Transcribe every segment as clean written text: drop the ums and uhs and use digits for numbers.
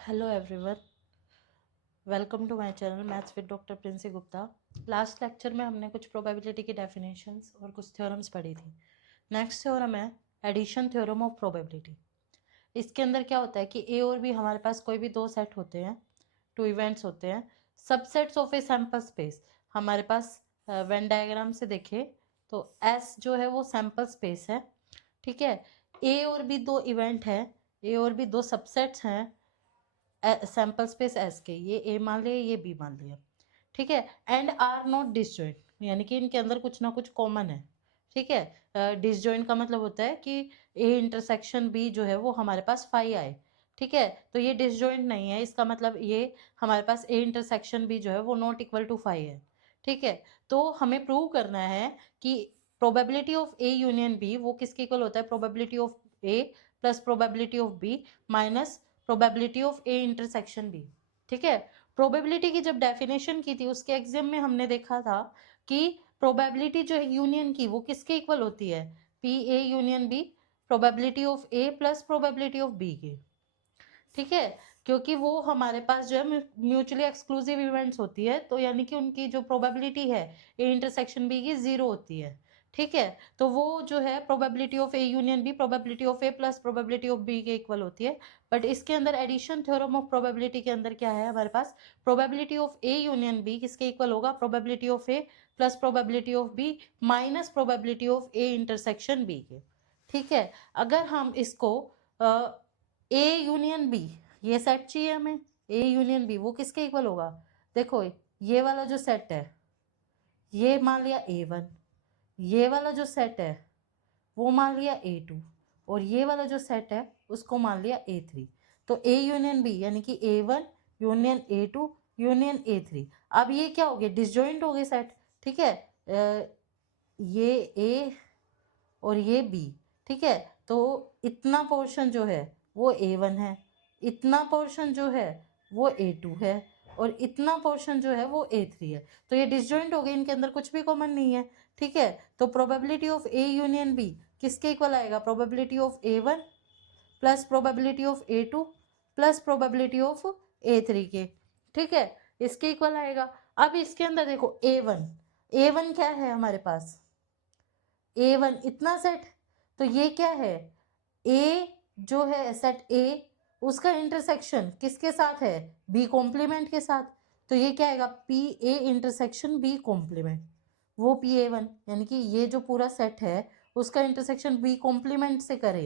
Hello everyone, welcome to my channel maths with doctor Princy Gupta. Last lecture में हमने कुछ probability की डेफिनेशंस और कुछ थ्योरम्स पढ़ी थी। नेक्स्ट थ्योरम है एडिशन थ्योरम ऑफ प्रोबेबिलिटी। इसके अंदर क्या होता है कि ए और बी हमारे पास कोई भी दो सेट होते हैं, टू इवेंट्स होते हैं, subsets of A sample space. हमारे पास वेन डायग्राम से देखें तो एस जो है वो सैम्पल स्पेस है, ठीक है। ए और बी दो इवेंट है, ए और बी दो सबसेट्स हैं सैम्पल स्पेस एस के, ये ए मान लिया ये बी मान लिया, ठीक है। एंड आर नॉट डिसजॉइंट, यानी कि इनके अंदर कुछ ना कुछ कॉमन है, ठीक है। डिसजॉइंट का मतलब होता है कि ए इंटरसेक्शन बी जो है वो हमारे पास फाई आए, ठीक है। तो ये डिसजॉइंट नहीं है, इसका मतलब ये हमारे पास ए इंटरसेक्शन बी जो है वो नॉट इक्वल टू फाई है, ठीक है। तो हमें प्रूव करना है कि probability of A union B वो किसके इक्वल होता है, probability of A plus probability of B minus probability of A intersection B, ठीक है। प्रोबेबिलिटी की जब डेफिनेशन की थी उसके एग्जाम में हमने देखा था कि प्रोबेबिलिटी जो है यूनियन की वो किसके इक्वल होती है, P A union B, probability of A plus probability of B की, ठीक है। क्योंकि वो हमारे पास जो है म्यूचुअली एक्सक्लूसिव इवेंट्स होती है, तो यानी कि उनकी जो प्रोबेबिलिटी है ए इंटरसेक्शन बी की जीरो होती है, ठीक है। तो वो जो है probability of A union B probability of A plus probability of B के इक्वल होती है। बट इसके अंदर एडिशन थ्योरम ऑफ प्रोबेबिलिटी के अंदर क्या है हमारे पास, probability of A union B किसके इक्वल होगा, probability of A plus probability of B minus probability of A intersection B के, ठीक है। अगर हम इसको ए यूनियन बी, ये सेट चाहिए हमें, ए यूनियन बी वो किसके इक्वल होगा, देखो ये वाला जो सेट है ये मान लिया ए वन, ये वाला जो सेट है वो मान लिया ए टू, और ये वाला जो सेट है उसको मान लिया ए थ्री। तो ए यूनियन बी यानी कि A one union A two union A three. अब ये क्या हो गया, डिसजॉइंट हो गए सेट, ठीक है। ये ए और ये बी, ठीक है। तो इतना पोर्शन जो है वो ए वन है, इतना पोर्शन जो है वो ए टू है, और इतना पोर्शन जो है वो ए थ्री है। तो ये डिसजॉइंट हो गए, इनके अंदर कुछ भी कॉमन नहीं है, ठीक है। तो probability of A union B किसके इक्वल आएगा, probability of A one plus probability of A two plus probability of A three के, ठीक है, इसके इक्वल आएगा। अब इसके अंदर देखो ए वन क्या है हमारे पास, ए वन इतना सेट, तो ये क्या है, ए जो है सेट ए उसका इंटरसेक्शन किसके साथ है, बी कॉम्प्लीमेंट के साथ। तो ये क्या आएगा, P A intersection B complement, वो पी ए वन यानी कि ये जो पूरा सेट है उसका इंटरसेक्शन बी कॉम्प्लीमेंट से करे,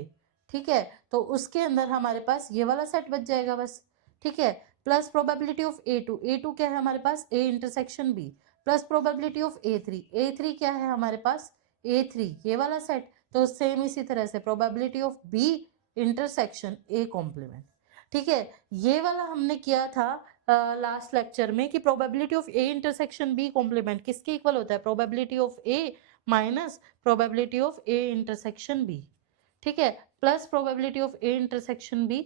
ठीक है। तो उसके अंदर हमारे पास ये वाला सेट बच जाएगा बस, ठीक है। Plus probability of A two क्या है हमारे पास, A intersection B plus probability of A three क्या है हमारे पास, ए थ्री ये वाला सेट। तो सेम इसी तरह से probability of B intersection A complement, ठीक है। ये वाला हमने किया था लास्ट लेक्चर में कि probability of A intersection B complement किसके इक्वल होता है, probability of A minus probability of A intersection B, ठीक है, plus probability of A intersection B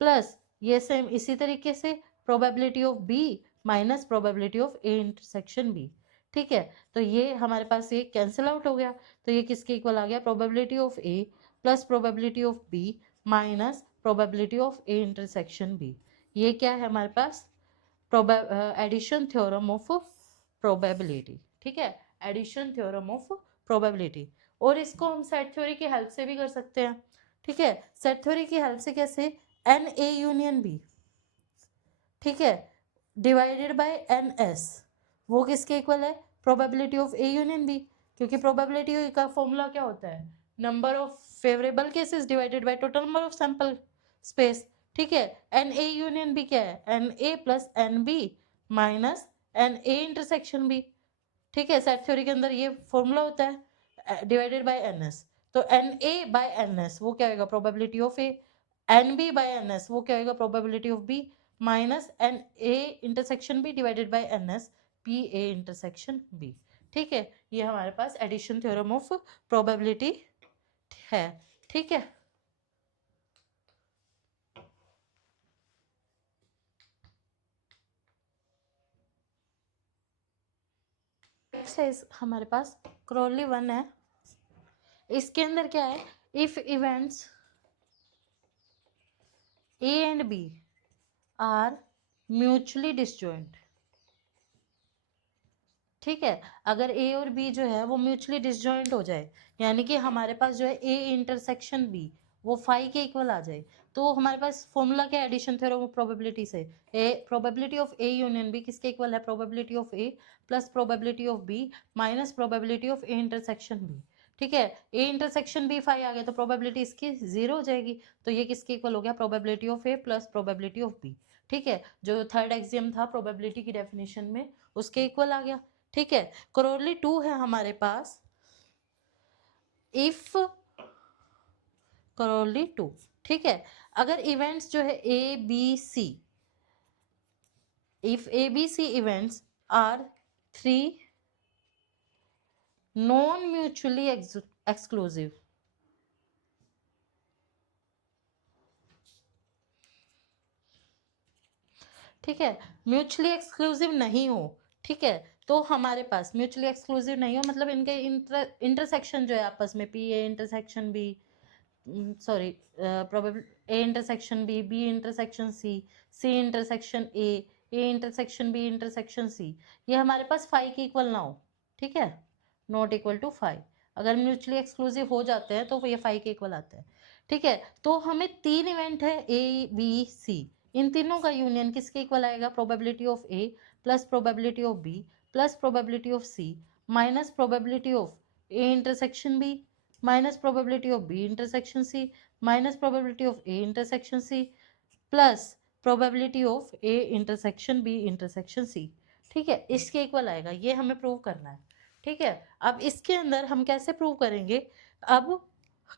plus ये सेम इसी तरीके से probability of B minus probability of A intersection B, ठीक है। तो ये हमारे पास ये कैंसिल आउट हो गया, तो ये किसके इक्वल आ गया, probability of A plus probability of B minus probability of A intersection B. ये क्या है हमारे पास, एडिशन थ्योरम ऑफ प्रोबेबिलिटी, ठीक है, एडिशन थ्योरम ऑफ प्रोबेबिलिटी। और इसको हम सेट थ्योरी की हेल्प से भी कर सकते हैं, ठीक है। सेट थ्योरी की हेल्प से कैसे, एन ए यूनियन बी, ठीक है, डिवाइडेड बाय एन एस, वो किसके इक्वल है, probability of A union B, क्योंकि प्रोबेबिलिटी का फॉर्मूला क्या होता है, number of favourable cases divided by total number of sample space, ठीक है। एन ए यूनियन बी क्या है, N A plus N B minus N A intersection B, ठीक है। सेट थ्योरी के अंदर ये फॉर्मूला होता है डिवाइडेड बाय एन एस। तो N A by N S वो क्या होगा, probability of A, N B by N S वो क्या होगा, probability of B minus N A intersection B divided by N S P A intersection B, ठीक है। ये हमारे पास एडिशन थ्योरम ऑफ प्रोबेबिलिटी है, ठीक है। नेक्स्ट हमारे पास क्रॉली वन है, इसके अंदर क्या है, if events A and B are mutually disjoint. ठीक है, अगर ए और बी जो है वो म्यूचुअली डिसजॉइंट हो जाए, यानी कि हमारे पास जो है ए इंटरसेक्शन बी वो फाई के इक्वल आ जाए, तो हमारे पास फॉर्मूला क्या एडिशन थ्योरम ऑफ प्रोबेबिलिटी से, A probability of A union B किसके इक्वल है, probability of A plus probability of B minus probability of A intersection B. ठीक है, ए इंटरसेक्शन बी फाई आ गया तो प्रोबेबिलिटी इसकी जीरो हो जाएगी, तो ये किसके इक्वल हो गया, probability of A plus probability of B. ठीक है, जो थर्ड एक्सियम था प्रोबेबिलिटी की डेफिनेशन में उसके इक्वल आ गया। ठीक है, करोली 2 है हमारे पास, इफ करोली 2। ठीक है, अगर इवेंट्स जो है A B C, if A B C events are 3 non mutually exclusive, ठीक है, म्यूचुअली एक्सक्लूसिव नहीं हो, ठीक है, तो हमारे पास म्यूचुअली एक्सक्लूसिव नहीं हो मतलब इनके इंटरसेक्शन जो है आपस में, P A intersection B, sorry probable A intersection B, B intersection C, C intersection A intersection B intersection C, ये हमारे पास फाइव के इक्वल ना हो। ठीक है, नॉट इक्वल टू फाइव, अगर म्यूचुअली एक्सक्लूसिव हो जाते हैं तो ये फाइव के इक्वल आता है। ठीक है, तो हमें तीन इवेंट है ए बी सी, इन तीनों का यूनियन किसके इक्वल आएगा, probability of A plus probability of B plus probability of C minus probability of A intersection B minus probability of B intersection C minus probability of A intersection C plus probability of A intersection B intersection C. ठीक है, इसके equal आएगा, ये हमें prove करना है। ठीक है, अब इसके अंदर हम कैसे प्रूव करेंगे, अब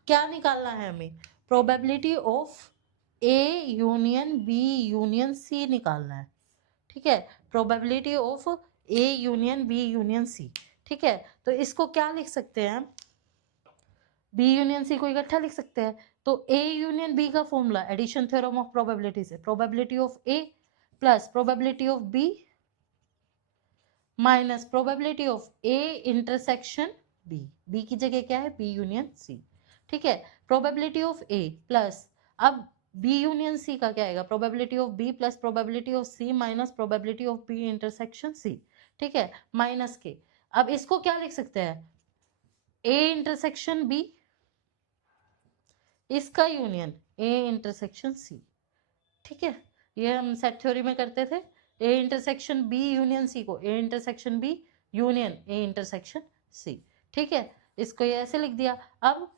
क्या निकालना है हमें, probability of A union B union C निकालना है। ठीक है, probability of A union B union C. ठीक है, तो इसको क्या लिख सकते हैं, बी यूनियन सी को इकट्ठा लिख सकते हैं, तो ए यूनियन बी का formula addition theorem of probability से, probability of A plus probability of B minus probability of A intersection B, B की जगह क्या है, बी यूनियन सी। ठीक है, प्रोबेबिलिटी ऑफ ए प्लस, अब बी यूनियन सी का क्या आएगा, probability of B plus probability of C minus probability of B intersection C. ठीक है, माइनस के, अब इसको क्या लिख सकते हैं, ए इंटरसेक्शन बी इसका यूनियन ए इंटरसेक्शन सी। ठीक है, ये हम सेट थ्योरी में करते थे, A intersection B union C को A intersection B union A intersection C. ठीक है, इसको ये ऐसे लिख दिया। अब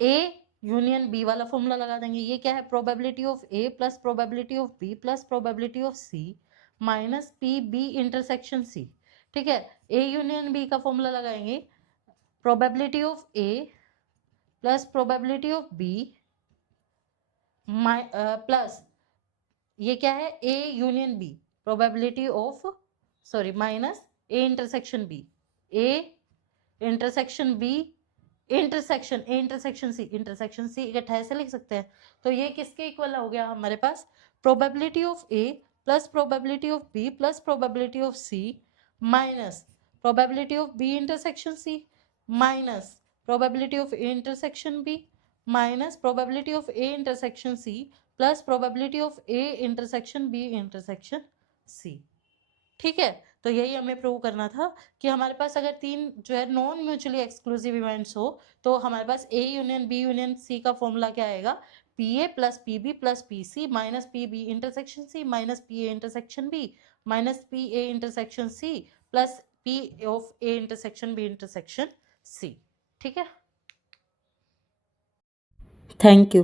ए यूनियन बी वाला फॉर्मूला लगा देंगे, ये क्या है, probability of A plus probability of B plus probability of C minus P B intersection C. ठीक है, ए यूनियन बी का फॉर्मूला लगाएंगे, probability of A plus probability of B plus ये क्या है, A union B, probability of, sorry minus A intersection B, A intersection B intersection A intersection C इकट्ठा ऐसे लिख सकते हैं। तो ये किसके इक्वल हो गया हमारे पास, probability of A plus probability of B plus probability of C minus probability of B intersection C minus probability of A intersection B minus probability of A intersection C plus probability of A intersection B intersection C. ठीक है, तो यही हमें prove करना था कि हमारे पास अगर तीन जो है नॉन म्यूचुअली एक्सक्लूसिव इवेंट्स हो तो हमारे पास A union B union C का फॉर्मूला क्या आएगा, P A plus P B plus P C minus P B intersection C minus P A intersection B minus P A intersection C plus P of A intersection B intersection C. ठीक है, thank you.